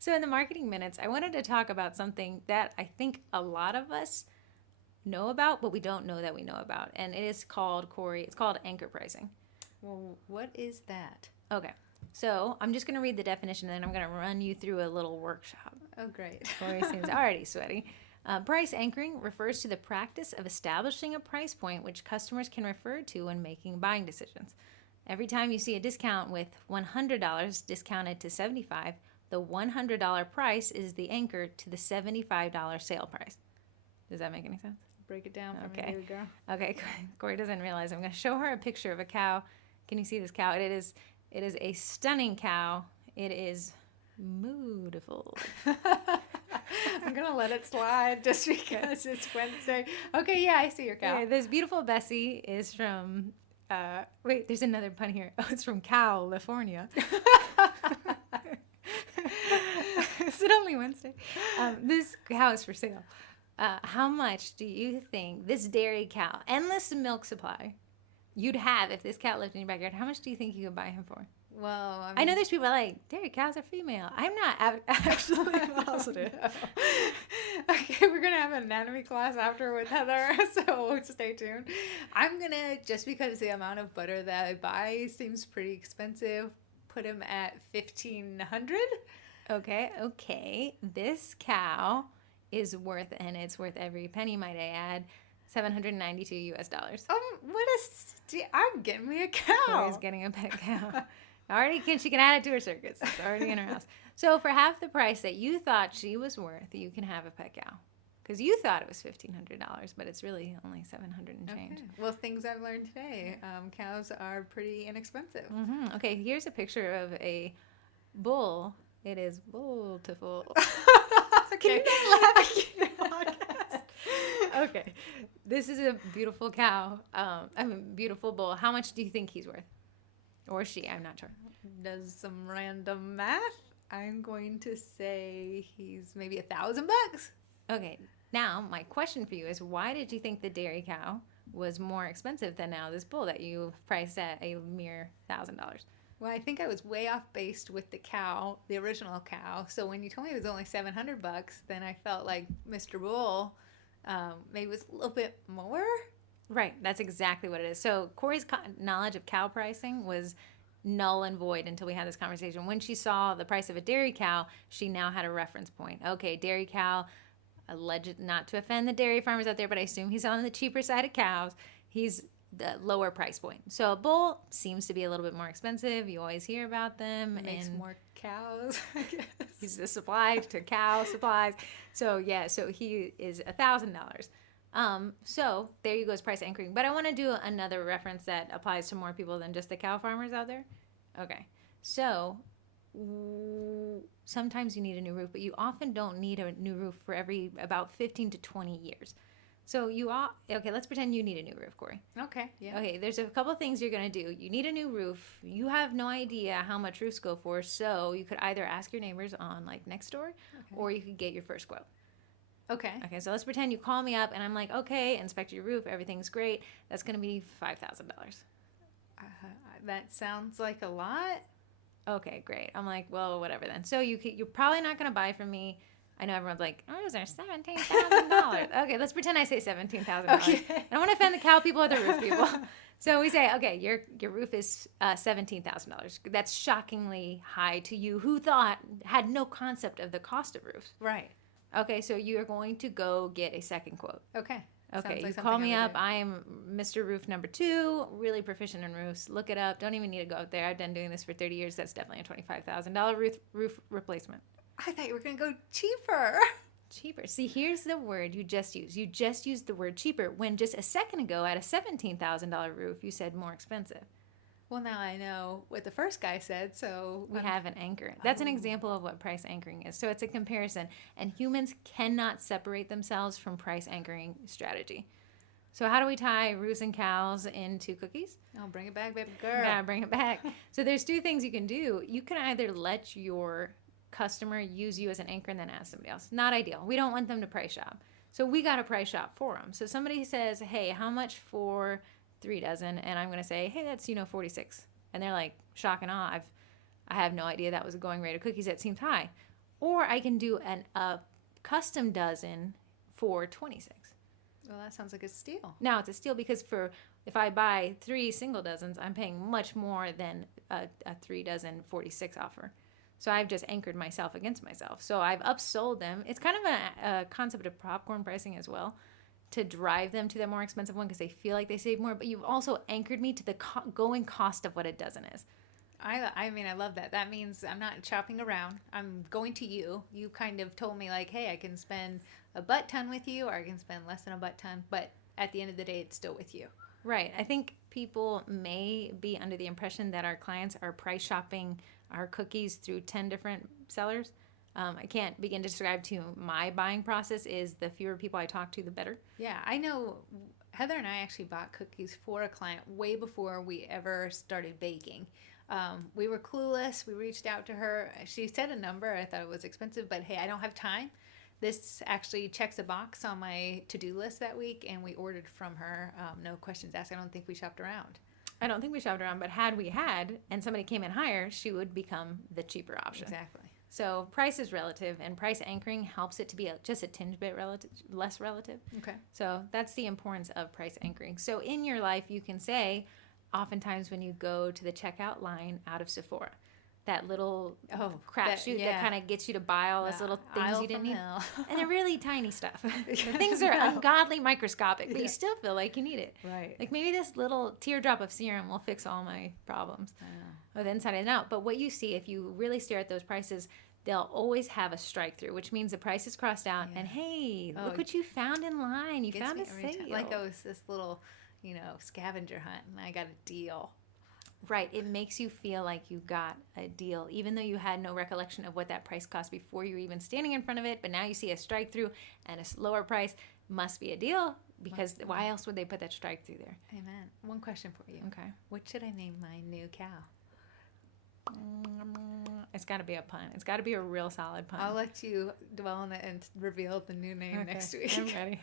So in the marketing minutes, I wanted to talk about something that I think a lot of us know about, but we don't know that we know about. And it is called, Corey, it's called anchor pricing. Well, what is that? Okay. So I'm just going to read the definition and then I'm going to run you through a little workshop. Oh, great. Corey seems already sweaty. Price anchoring refers to the practice of establishing a price point which customers can refer to when making buying decisions. Every time you see a discount with $100 discounted to $75, the $100 price is the anchor to the $75 sale price. Does that make any sense? Break it down for me, Okay. baby girl. Okay, Corey doesn't realize I'm going to show her a picture of a cow. Can you see this cow? It is a stunning cow. It is beautiful. I'm going to let it slide just because it's Wednesday. Okay, yeah, I see your cow. Okay, this beautiful Bessie is from, wait, there's another pun here. Oh, it's from California. Is it only Wednesday? This cow is for sale. How much do you think this dairy cow, endless milk supply, you'd have if this cat lived in your backyard? How much do you think you could buy him for? Well, I know there's people like, dairy cows are female. I'm not actually positive. Okay, we're going to have an anatomy class after with Heather, so stay tuned. I'm going to, just because the amount of butter that I buy seems pretty expensive, put him at $1,500. Okay. This cow is worth, and it's worth every penny, might I add, $792 US. I'm getting me a cow. Corey's getting a pet cow. She can add it to her circus. It's already in her house. So for half the price that you thought she was worth, you can have a pet cow. Because you thought it was $1,500, but it's really only $700 and change. Okay. Well, things I've learned today. Cows are pretty inexpensive. Mm-hmm. Okay, here's a picture of a bull. It is beautiful. Okay. Okay, this is a beautiful cow. Beautiful bull. How much do you think he's worth? Or she, I'm not sure. Does some random math. I'm going to say he's maybe $1,000. Okay, now my question for you is, why did you think the dairy cow was more expensive than now this bull that you priced at a mere $1,000? Well, I think I was way off base with the cow, the original cow. So when you told me it was only $700, then I felt like Mr. Bull maybe was a little bit more. Right, that's exactly what it is. So Corey's knowledge of cow pricing was null and void until we had this conversation. When she saw the price of a dairy cow, she now had a reference point. Okay, dairy cow, alleged, not to offend the dairy farmers out there, but I assume he's on the cheaper side of cows. He's the lower price point. So a bull seems to be a little bit more expensive. You always hear about them. Makes more cows, I guess. He's the supply to cow supplies. So he is $1,000. So there you go, is price anchoring. But I want to do another reference that applies to more people than just the cow farmers out there. Okay, so sometimes you need a new roof, but you often don't need a new roof for every about 15 to 20 years. So let's pretend you need a new roof, Corey. Okay, yeah. Okay, there's a couple of things you're going to do. You need a new roof. You have no idea how much roofs go for, so you could either ask your neighbors on like next door, or you could get your first quote. Okay, so let's pretend you call me up and I'm like, okay, inspect your roof, everything's great. That's going to be $5,000. That sounds like a lot. Okay, great. I'm like, well, whatever then. So you're probably not going to buy from me. I know everyone's like, oh, is there $17,000? Okay, let's pretend I say $17,000. Okay. I don't want to offend the cow people or the roof people. So we say, okay, your roof is $17,000. That's shockingly high to you, who had no concept of the cost of roofs. Right. Okay, so you're going to go get a second quote. Okay. Okay, you call me up. I am Mr. Roof number 2, really proficient in roofs. Look it up. Don't even need to go out there. I've been doing this for 30 years. That's definitely a $25,000 roof replacement. I thought you were going to go cheaper. Cheaper. See, here's the word you just used. You just used the word cheaper when just a second ago at a $17,000 roof, you said more expensive. Well, now I know what the first guy said, so... We have an anchor. That's an example of what price anchoring is. So it's a comparison. And humans cannot separate themselves from price anchoring strategy. So how do we tie roofs and cows into cookies? Oh, bring it back, baby girl. Yeah, bring it back. So there's 2 things you can do. You can either let your customer use you as an anchor and then ask somebody else. Not ideal. We don't want them to price shop. So we got to price shop for them. So somebody says, hey, how much for 3 dozen? And I'm going to say, hey, that's, 46. And they're like, shock and awe. I have no idea that was a going rate of cookies. That seemed high. Or I can do a custom dozen for 26. Well, that sounds like a steal. Now it's a steal because if I buy 3 single dozens, I'm paying much more than a 3 dozen 46 offer. So I've just anchored myself against myself. So I've upsold them. It's kind of a concept of popcorn pricing as well, to drive them to the more expensive one because they feel like they save more. But you've also anchored me to the going cost of what a dozen is. I mean, I love that. That means I'm not shopping around. I'm going to you. You kind of told me like, hey, I can spend a butt ton with you, or I can spend less than a butt ton. But at the end of the day, it's still with you. Right. I think people may be under the impression that our clients are price shopping our cookies through 10 different sellers. I can't begin to describe to you my buying process is the fewer people I talk to, the better. Yeah, I know Heather and I actually bought cookies for a client way before we ever started baking. We were clueless. We reached out to her. She said a number. I thought it was expensive, but hey, I don't have time. This actually checks a box on my to-do list that week, and we ordered from her. No questions asked. I don't think we shopped around. I don't think we shopped around, but had we had, and somebody came in higher, she would become the cheaper option. Exactly. So price is relative, and price anchoring helps it to be just a tinge bit less relative. Okay. So that's the importance of price anchoring. So in your life, you can say, oftentimes when you go to the checkout line out of Sephora, that little crapshoot that kind of gets you to buy all those little things you didn't need. And they're really tiny stuff. The things are ungodly microscopic, but you still feel like you need it. Right. Like maybe this little teardrop of serum will fix all my problems. Or the inside and out. But what you see, if you really stare at those prices, they'll always have a strike through, which means the price is crossed out. And hey, look what you found in line. You found a sale. Like I was this little, scavenger hunt, and I got a deal. Right. It makes you feel like you got a deal, even though you had no recollection of what that price cost before you were even standing in front of it. But now you see a strike through and a lower price. Must be a deal, because why else would they put that strike through there? Amen. One question for you. Okay. What should I name my new cow? It's got to be a pun. It's got to be a real solid pun. I'll let you dwell on it and reveal the new name next week. I'm ready.